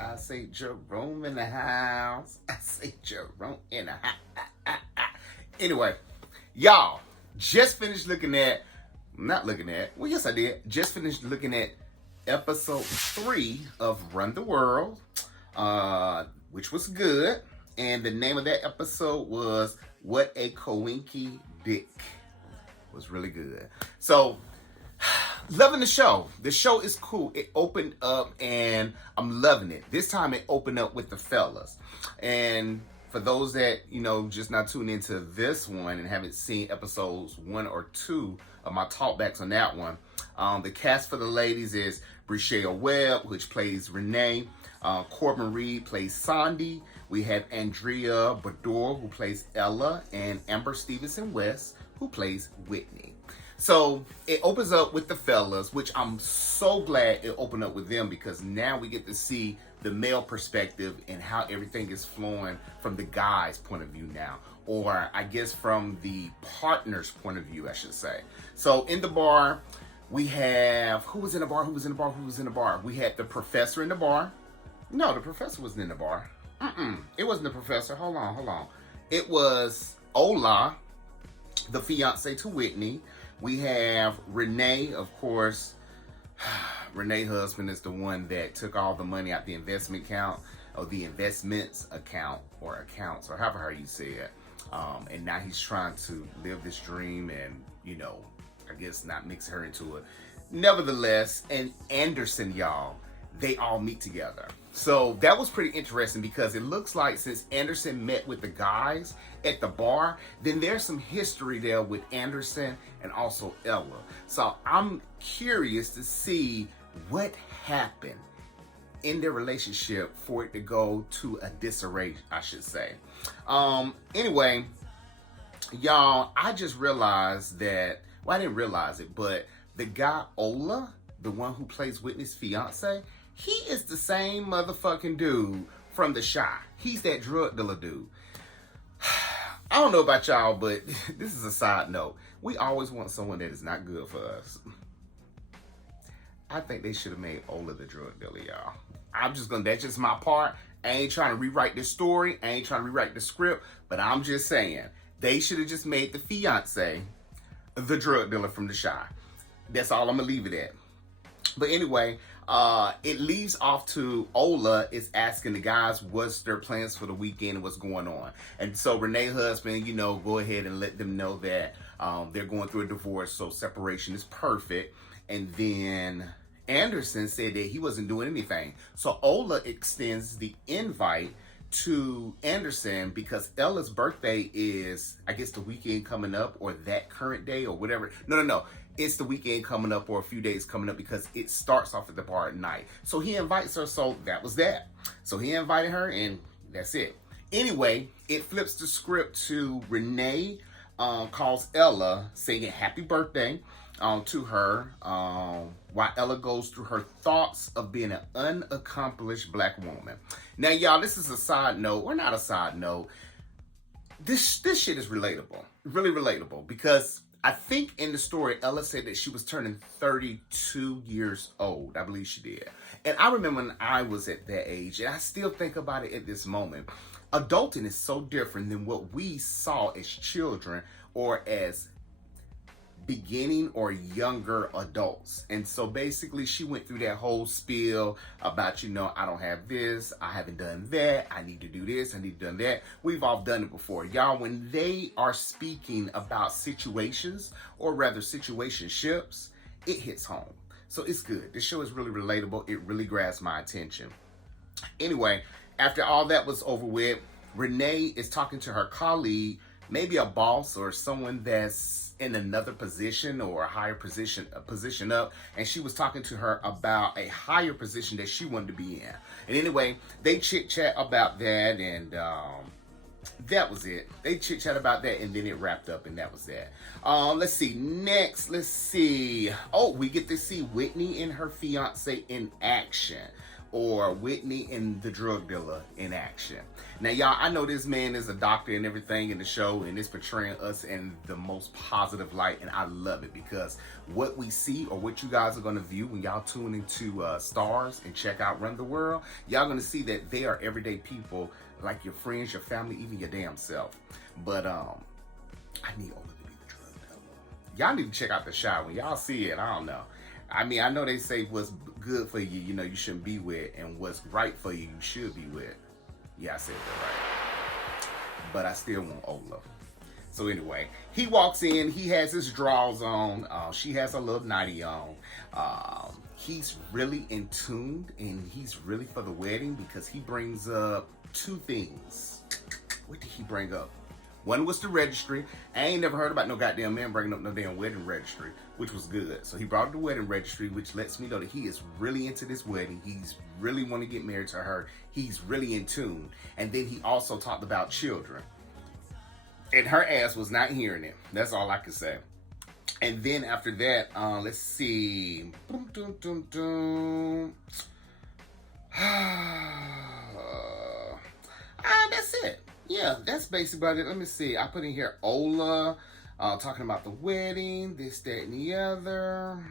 I say Jerome in the house. I say Jerome in the house. Anyway, y'all, just finished well, yes, I did. Just finished looking at episode 3 of Run the World, which was good. And the name of that episode was What a Co-Inky-Dick. Was really good. So, loving the show. The show is cool. It opened up and I'm loving it. This time it opened up with the fellas. And for those that, just not tuned into this one and haven't seen episodes 1 or 2 of my talkbacks on that one, the cast for the ladies is Brichelle Webb, which plays Renee. Corbin Reed plays Sandy. We have Andrea Bador, who plays Ella, and Amber Stevenson West, who plays Whitney. So it opens up with the fellas, which I'm so glad it opened up with them because now we get to see the male perspective and how everything is flowing from the guy's point of view now. Or I guess from the partner's point of view, I should say. So in the bar, we have, who was in the bar? We had the professor in the bar. No, the professor wasn't in the bar. It wasn't the professor. Hold on. It was Ola, the fiance to Whitney. We have Renee, of course. Renee's husband is the one that took all the money out the investment account, or the investments account, or accounts, or however you say it. And now he's trying to live this dream and, I guess not mix her into it. Nevertheless, and Anderson, y'all, they all meet together. So that was pretty interesting because it looks like since Anderson met with the guys at the bar, then there's some history there with Anderson and also Ella. So I'm curious to see what happened in their relationship for it to go to a disarray, I should say. Anyway, y'all, I just realized that, well, I didn't realize it, but the guy Ola, the one who plays Whitney's fiance, he is the same motherfucking dude from The Chi. He's that drug dealer dude. I don't know about y'all, but this is a side note. We always want someone that is not good for us. I think they should have made Ola the drug dealer, y'all. That's just my part. I ain't trying to rewrite this story. I ain't trying to rewrite the script, but I'm just saying, they should have just made the fiance the drug dealer from The Chi. That's all I'm gonna leave it at. But anyway, it leaves off to Ola is asking the guys what's their plans for the weekend and what's going on. And so Renee's husband, go ahead and let them know that they're going through a divorce, so separation is perfect. And then Anderson said that he wasn't doing anything. So Ola extends the invite to Anderson because Ella's birthday is, I guess, the weekend coming up or that current day or whatever. No. It's the weekend coming up or a few days coming up because it starts off at the bar at night. So he invites her, so that was that. So he invited her and that's it. Anyway, it flips the script to Renee calls Ella singing happy birthday to her while Ella goes through her thoughts of being an unaccomplished black woman. Now, y'all, this is a side note, or not a side note. This shit is relatable, really relatable, because I think in the story, Ella said that she was turning 32 years old. I believe she did. And I remember when I was at that age, and I still think about it at this moment. Adulting is so different than what we saw as children or as beginning or younger adults. And so basically she went through that whole spiel about, I don't have this, I haven't done that, I need to do this, I need to do that. We've all done it before. Y'all, when they are speaking about situations, or rather situationships, it hits home. So it's good. This show is really relatable. It really grabs my attention. Anyway, after all that was over with, Renee is talking to her colleague, maybe a boss or someone that's in another position or a higher position, a position up, and she was talking to her about a higher position that she wanted to be in. And anyway, they chit-chat about that, and that was it. They chit-chat about that, and then it wrapped up, and that was that. Let's see. Next, let's see. Oh, we get to see Whitney and her fiance in action. or Whitney and the drug dealer in action. Now, y'all, I know this man is a doctor and everything in the show, and it's portraying us in the most positive light, and I love it because what we see or what you guys are going to view when y'all tune into Stars and check out Run the World, y'all going to see that they are everyday people like your friends, your family, even your damn self. But I need Ola to be the drug dealer. Y'all need to check out The Shy. When y'all see it, I don't know. I mean, I know they say what's good for you, you know, you shouldn't be with, and what's right for you, you should be with. Yeah, I said that right. But I still want Ola. So anyway, he walks in, he has his drawers on, she has a little nightie on. He's really in tune, and he's really for the wedding because he brings up two things. What did he bring up? One was the registry. I ain't never heard about no goddamn man bringing up no damn wedding registry, which was good. So he brought up the wedding registry, which lets me know that he is really into this wedding. He's really want to get married to her. He's really in tune. And then he also talked about children. And her ass was not hearing it. That's all I can say. And then after that, let's see. That's it. Yeah, that's basically about it. Let me see. I put in here Ola, talking about the wedding, this, that, and the other.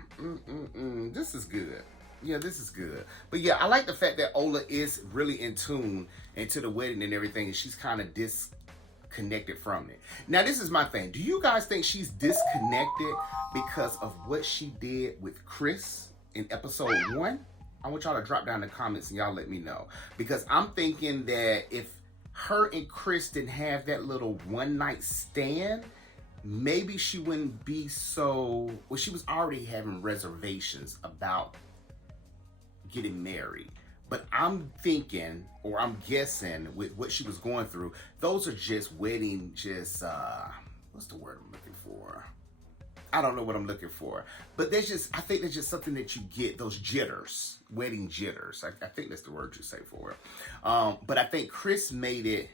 This is good. Yeah, this is good. But yeah, I like the fact that Ola is really in tune into the wedding and everything, and she's kind of disconnected from it. Now, this is my thing. Do you guys think she's disconnected because of what she did with Chris in episode 1? I want y'all to drop down in the comments and y'all let me know. Because I'm thinking that if her and Chris didn't have that little one night stand, maybe she wouldn't be so, well, she was already having reservations about getting married. But I'm thinking, or I'm guessing with what she was going through, those are just wedding, what's the word I'm looking for? I don't know what I'm looking for. But I think there's just something that you get, those jitters, wedding jitters. I think that's the word you say for it. But I think Chris made it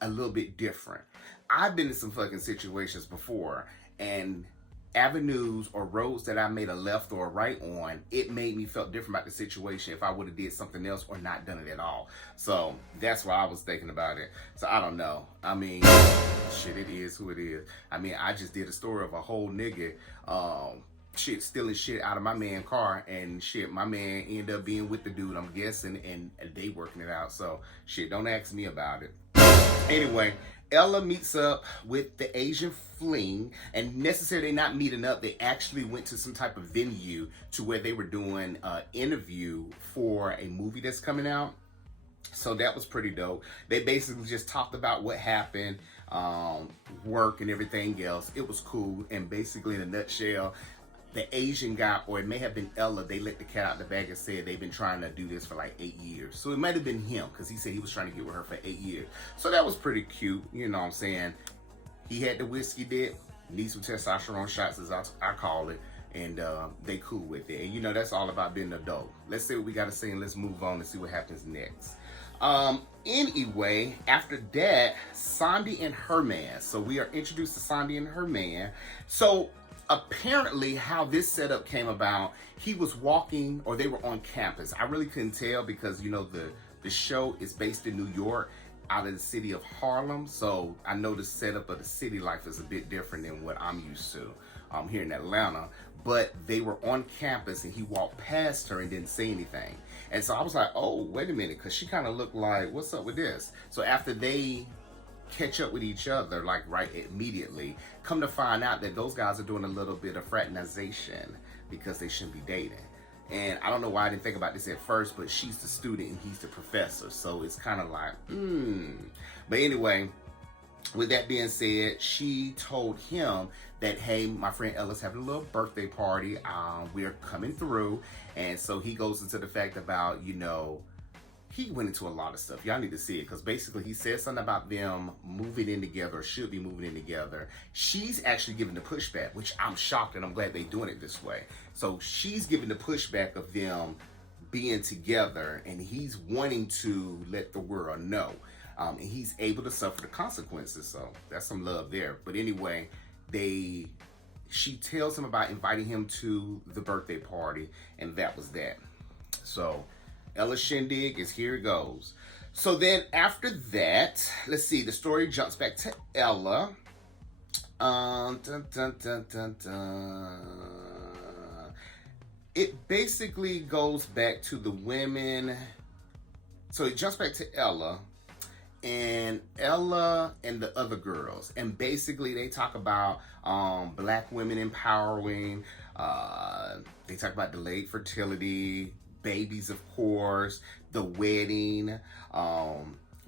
a little bit different. I've been in some fucking situations before, and avenues or roads that I made a left or a right on, it made me felt different about the situation if I would have did something else or not done it at all. So that's why I was thinking about it. So I don't know. I mean, shit, it is who it is. I mean, I just did a story of a whole nigga, stealing shit out of my man's car, and shit, my man ended up being with the dude, I'm guessing, and they working it out. So shit, don't ask me about it. Anyway, Ella meets up with the Asian fling, and necessarily not meeting up, they actually went to some type of venue to where they were doing an interview for a movie that's coming out. So that was pretty dope. They basically just talked about what happened, work and everything else. It was cool, and basically in a nutshell, the Asian guy, or it may have been Ella, they let the cat out the bag and said they've been trying to do this for like 8 years. So it might have been him, because he said he was trying to get with her for 8 years. So that was pretty cute, you know what I'm saying? He had the whiskey dip, need some testosterone shots, as I call it, and they cool with it. And you know, that's all about being an adult. Let's see what we got to say, and let's move on and see what happens next. Anyway, after that, Sandy and her man. So we are introduced to Sandy and her man. So apparently how this setup came about, he was walking, or they were on campus. I really couldn't tell because, you know, the show is based in New York, out of the city of Harlem. So I know the setup of the city life is a bit different than what I'm used to here in Atlanta. But they were on campus, and he walked past her and didn't say anything. And so I was like, oh, wait a minute, because she kind of looked like, what's up with this? So after they catch up with each other, like right immediately, come to find out that those guys are doing a little bit of fraternization because they shouldn't be dating. And I don't know why I didn't think about this at first, but she's the student and he's the professor, so it's kind of like But anyway, with that being said, she told him that, hey, my friend Ella's having a little birthday party, we're coming through. And so he goes into the fact about, you know, he went into a lot of stuff. Y'all need to see it, because basically he said something about them moving in together, or should be moving in together. She's actually giving the pushback, which I'm shocked, and I'm glad they're doing it this way. So she's giving the pushback of them being together, and he's wanting to let the world know. And he's able to suffer the consequences, so that's some love there. But anyway, she tells him about inviting him to the birthday party, and that was that. So Ella Shindig is Here It Goes. So then after that, let's see, the story jumps back to Ella. Dun, dun, dun, dun, dun. It basically goes back to the women. So it jumps back to Ella and the other girls. And basically they talk about black women empowering. They talk about delayed fertility, babies, of course, the wedding,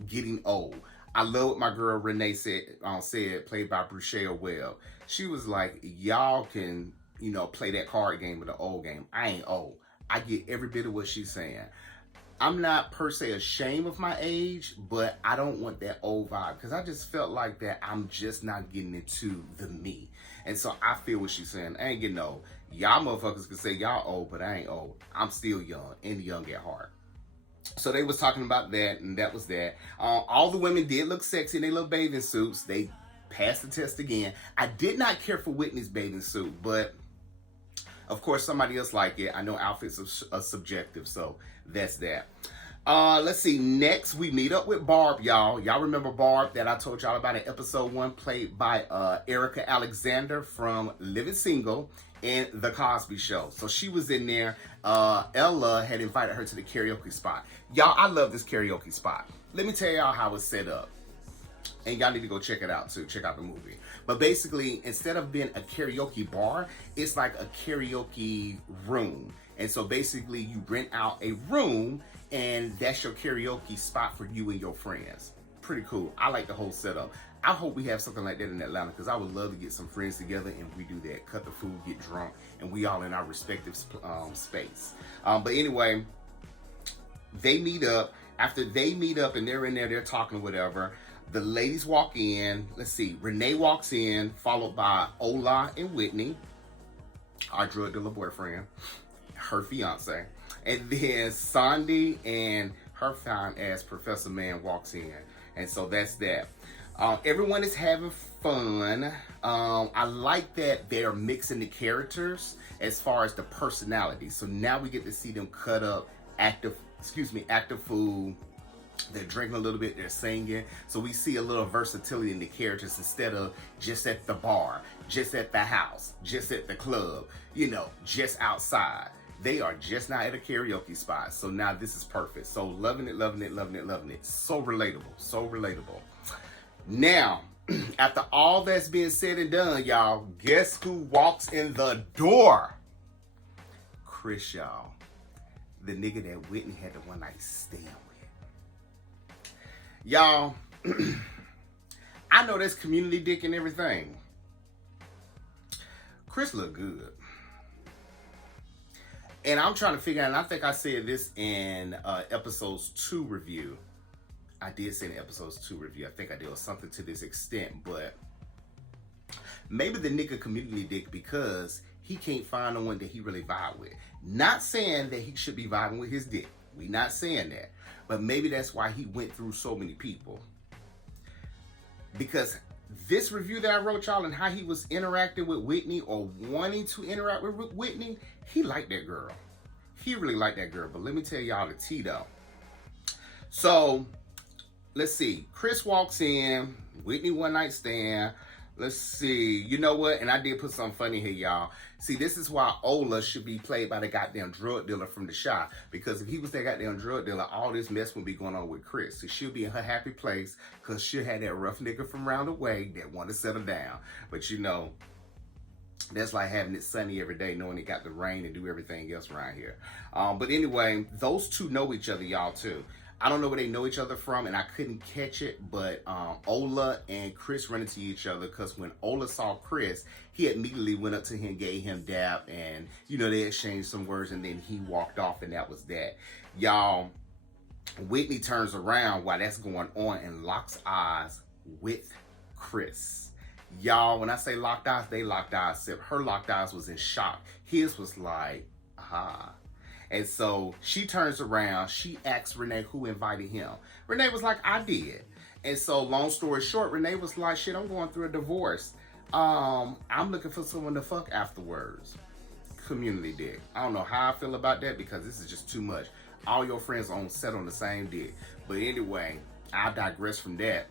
getting old. I love what my girl Renee said, played by Bruchelle Webb. She was like, y'all can, play that card game or the old game. I ain't old. I get every bit of what she's saying. I'm not per se ashamed of my age, but I don't want that old vibe because I just felt like that I'm just not getting into the me. And so I feel what she's saying. I ain't getting old. Y'all motherfuckers can say y'all old, but I ain't old. I'm still young and young at heart. So they was talking about that, and that was that. All the women did look sexy in their little bathing suits. They passed the test again. I did not care for Whitney's bathing suit, but of course somebody else liked it. I know outfits are subjective, so that's that. Let's see. Next, we meet up with Barb, y'all. Y'all remember Barb that I told y'all about in episode 1, played by Erica Alexander from Living Single and The Cosby Show. So she was in there. Ella had invited her to the karaoke spot. Y'all, I love this karaoke spot. Let me tell y'all how it's set up. And y'all need to go check it out too. Check out the movie. But basically, instead of being a karaoke bar, it's like a karaoke room. And so basically, you rent out a room, and that's your karaoke spot for you and your friends. Pretty cool. I like the whole setup. I hope we have something like that in Atlanta, because I would love to get some friends together and we do that. Cut the food, get drunk, and we all in our respective space. But anyway, they meet up. After they meet up and they're in there, they're talking or whatever, the ladies walk in. Let's see. Renee walks in, followed by Ola and Whitney, our drug dealer boyfriend, her fiance. And then Sandy and her fine ass Professor Man walks in. And so that's that. Everyone is having fun. I like that they're mixing the characters as far as the personality. So now we get to see them cut up active food. They're drinking a little bit, they're singing. So we see a little versatility in the characters instead of just at the bar, just at the house, just at the club, just outside. They are just not at a karaoke spot. So now this is perfect. So loving it, loving it, loving it, loving it. So relatable, so relatable. Now, after all that's being said and done, y'all, guess who walks in the door? Chris, y'all. The nigga that Whitney had the one night stand with. Y'all, I know that's community dick and everything. Chris look good. And I'm trying to figure out, and I think I said this in episodes 2 review. I did say in episodes 2 review, I think I did something to this extent, but maybe the nigga community dick because he can't find no one that he really vibe with. Not saying that he should be vibing with his dick. We not saying that. But maybe that's why he went through so many people. Because this review that I wrote y'all and how he was interacting with Whitney or wanting to interact with Whitney, he liked that girl. He really liked that girl. But let me tell y'all the tea though. So, let's see. Chris walks in. Whitney one night stand. Let's see. You know what? And I did put something funny here, y'all. See, this is why Ola should be played by the goddamn drug dealer from the shop. Because if he was that goddamn drug dealer, all this mess would be going on with Chris. So she'll be in her happy place because she'll have that rough nigga from round the way that want to settle down. But that's like having it sunny every day, knowing it got the rain and do everything else around here. But anyway, those two know each other, y'all, too. I don't know where they know each other from, and I couldn't catch it, but Ola and Chris run into each other because when Ola saw Chris, he immediately went up to him, gave him dap, and, they exchanged some words, and then he walked off, and that was that. Y'all, Whitney turns around while that's going on and locks eyes with Chris. Y'all, when I say locked eyes, they locked eyes, except her locked eyes was in shock. His was like, aha. And so she turns around, she asks Renee who invited him. Renee was like, I did. And so long story short, Renee was like, shit, I'm going through a divorce. I'm looking for someone to fuck afterwards. Community dick. I don't know how I feel about that because this is just too much. all your friends on set on the same dick. But anyway, I digress from that.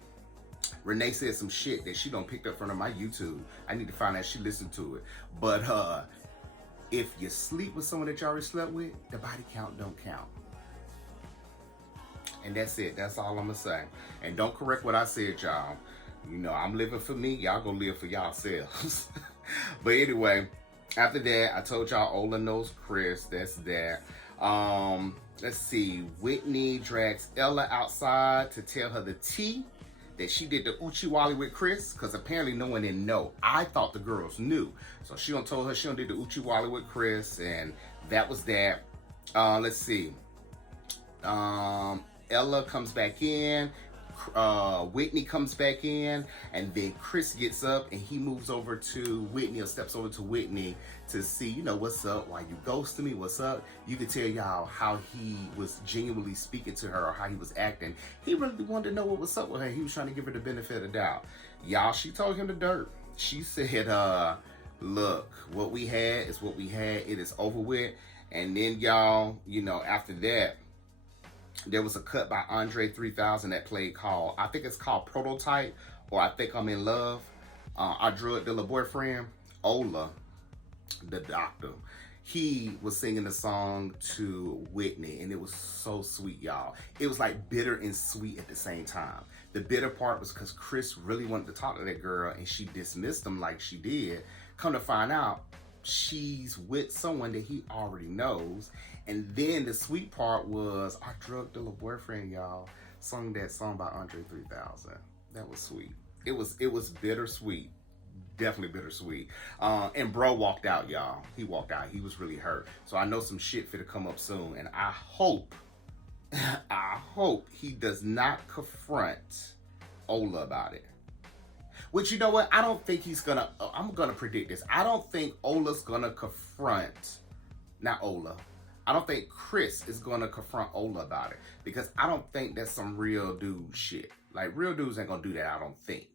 Renee said some shit that she done picked up from my YouTube. I need to find out she listened to it. But if you sleep with someone that you already slept with, the body count don't count. And that's it. That's all I'm gonna say. And don't correct what I said, y'all. You know, I'm living for me. Y'all gonna live for yourselves. But anyway, after that, I told y'all Ola knows Chris. That's that. Let's see. Whitney drags Ella outside to tell her the tea that she did the Uchiwali with Chris, because apparently no one didn't know. I thought the girls knew. So she done told her she done did the Uchiwali with Chris, and that was that. Let's see. Ella comes back in. Whitney comes back in, and then Chris gets up and he moves over to Whitney, or steps over to Whitney to see, you know, what's up, why you ghosting me, what's up. You could tell y'all how he was genuinely speaking to her, or how he was acting. He really wanted to know what was up with her. He was trying to give her the benefit of the doubt. Y'all, she told him the dirt. She said, look, what we had is what we had. It is over with. And then y'all, you know, after that, there was a cut by Andre 3000 that played called, I think it's called Prototype, or I Think I'm in Love. Our drug dealer boyfriend, Ola, the doctor, he was singing the song to Whitney, and it was so sweet, y'all. It was like bitter and sweet at the same time. The bitter part was because Chris really wanted to talk to that girl, and she dismissed him like she did. Come to find out, she's with someone that he already knows. And then the sweet part was our drug dealer boyfriend, y'all, sung that song by Andre 3000. That was sweet. It was bittersweet. Definitely bittersweet. And bro walked out, y'all. He walked out. He was really hurt. So I know some shit finna come up soon. And I hope he does not confront Ola about it. Which, you know what? I don't think he's gonna, I'm gonna predict this. I don't think Ola's gonna confront, not Ola. I don't think Chris is gonna confront Ola about it, because I don't think that's some real dude shit. Like, real dudes ain't gonna do that, I don't think.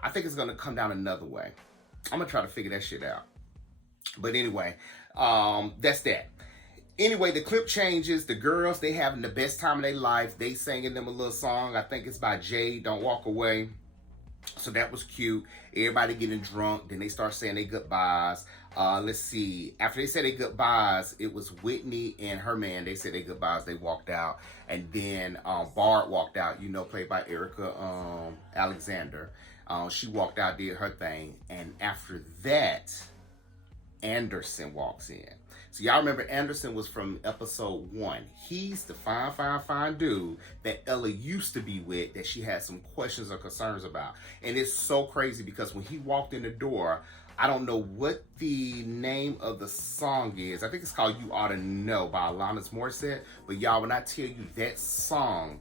I think it's gonna come down another way. I'm gonna try to figure that shit out. But anyway, that's that. Anyway, the clip changes. The girls, they having the best time of their life. They singing them a little song. I think it's by Jay, Don't Walk Away. So that was cute. Everybody getting drunk. Then they start saying their goodbyes. Let's see. After they said their goodbyes, it was Whitney and her man. They said their goodbyes. They walked out. And then Bart walked out, you know, played by Erica Alexander. She walked out, did her thing. And after that, Anderson walks in. So y'all remember Anderson was from episode 1. He's the fine dude that Ella used to be with, that she had some questions or concerns about. And it's so crazy because when he walked in the door, I don't know what the name of the song is. I think it's called You Ought to Know by Alanis Morissette. But y'all, when I tell you that song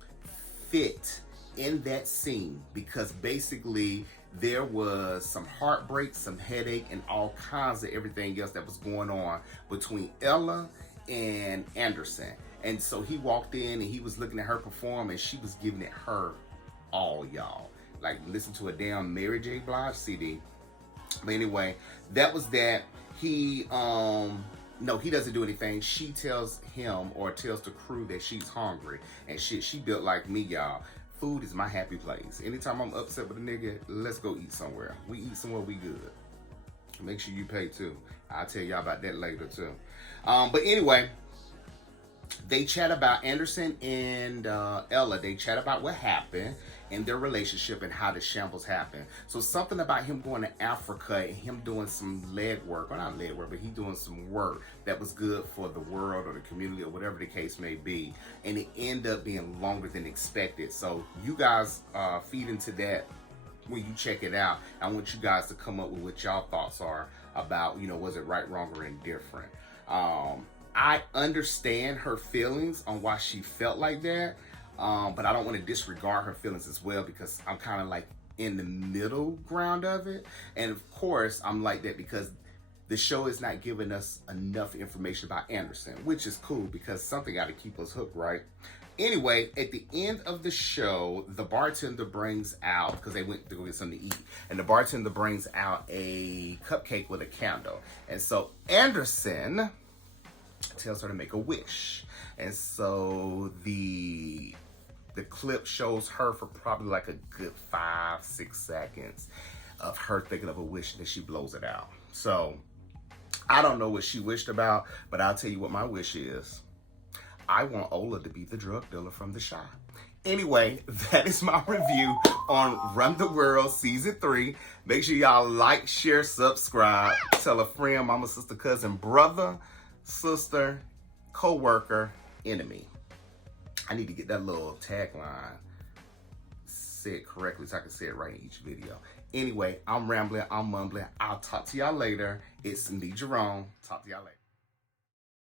fit in that scene, because basically there was some heartbreak, some headache, and all kinds of everything else that was going on between Ella and Anderson. And so he walked in and he was looking at her perform, and she was giving it her all, y'all. Like, listen to a damn Mary J. Blige CD. But anyway, that was that. He, no, he doesn't do anything. She tells him, or tells the crew, that she's hungry. And shit, she built like me, y'all. Food is my happy place. Anytime I'm upset with a nigga, let's go eat somewhere. We eat somewhere, we good. Make sure you pay too. I'll tell y'all about that later too. But anyway, they chat about Anderson and Ella. They chat about what happened in their relationship and how the shambles happened. So something about him going to Africa and him doing some leg work, or not leg work, but he doing some work that was good for the world or the community or whatever the case may be. And it ended up being longer than expected. So you guys feed into that when you check it out. I want you guys to come up with what y'all thoughts are about, you know, was it right, wrong, or indifferent? I understand her feelings on why she felt like that. But I don't want to disregard her feelings as well, because I'm kind of like in the middle ground of it. And of course, I'm like that because the show is not giving us enough information about Anderson, which is cool because something got to keep us hooked, right? Anyway, at the end of the show, the bartender brings out, because they went to go get something to eat, and the bartender brings out a cupcake with a candle. And so Anderson tells her to make a wish. And so the clip shows her for probably like a good 5-6 seconds of her thinking of a wish, and then she blows it out. So I don't know what she wished about, but I'll tell you what my wish is. I want Ola to be the drug dealer from The Chi. Anyway, that is my review on Run the World Season 3. Make sure y'all like, share, subscribe. Tell a friend, mama, sister, cousin, brother, sister, co-worker, enemy. I need to get that little tagline said correctly so I can say it right in each video. Anyway, I'm rambling, I'm mumbling. I'll talk to y'all later. It's me, Jerome. Talk to y'all later.